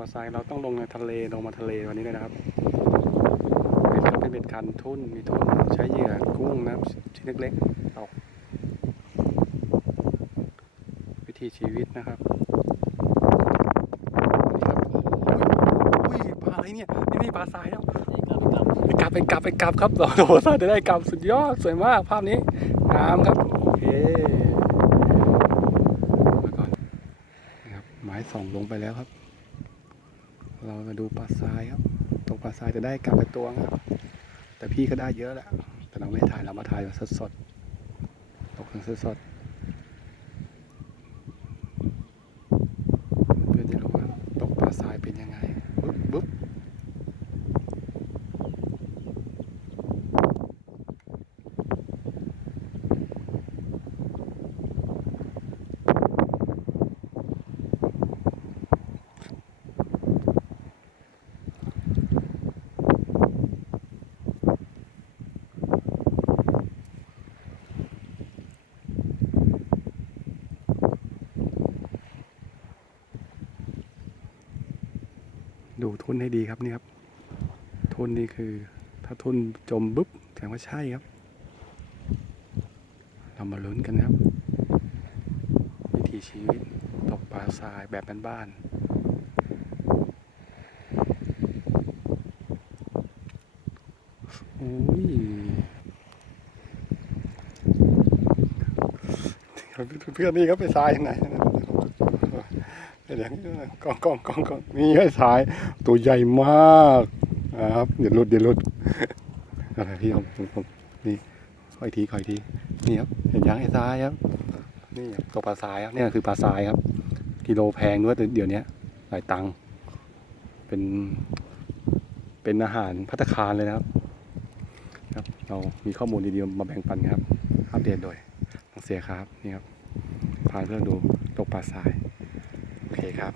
ปลาทรายเราต้องลงในทะเลลงมาทะเลวันนี้เลยนะครับเบ็ดก็เป็นเบ็ดคันทุ่นมีทุ่นใช้เหยื่อกุ้งนะครับชิ้นเล็กๆตกวิถีชีวิตนะครับนี่ครับโอ้ยปลาอะไรเนี่ยนี่นี่ปลาทรายแล้วนี่กลับไปกลับไปกลับไปกลับครับโอ้โหสาจะได้กลับสุดยอดสวยมากภาพนี้งามครับโอเคมาก่อนนะครับหมายส่องลงไปแล้วครับ เรามาดูปลาทรายครับ ตกปลาทรายจะได้กลับไปตัวครับ แต่พี่ก็ได้เยอะแหละ แต่เราไม่ถ่ายเรามาถ่ายแบบสดๆ ตกกันสดๆเพื่อจะรู้ว่าตกปลาทรายเป็นยังไงบึ๊บบึ๊บ ดูทุนให้ดีครับนี่ครับ ทุนนี่คือ ถ้าทุนจมปุ๊บแสดงว่าใช่ครับ เรามาลุ้นกันครับ วิถีชีวิตตกปลาทรายแบบบ้านๆโอ้ยเพื่อนนี่ครับไปทรายยังไง เดี๋ยวกองกองกองกองนี่ไอ้ทราย ตัวใหญ่มากนะครับเดี๋ยวหลุดเดี๋ยวหลุดอะไรพี่ผมผมผมนี่คอยทีคอยทีนี่ครับเห็นยังไอ้ทรายครับ นี่ครับตัวปลาทรายครับเนี่ยคือปลาทรายครับ กิโลแพงด้วยแต่เดี๋ยวนี้หลายตังค์เป็น เป็นอาหารพัตตาคารเลยนะครับ ครับ เรามีข้อมูลดีๆมาแบ่งปันครับอัปเดตโดยน้องเสียครับนี่ครับพาเพื่อนดูตกปลาทราย โอเคครับ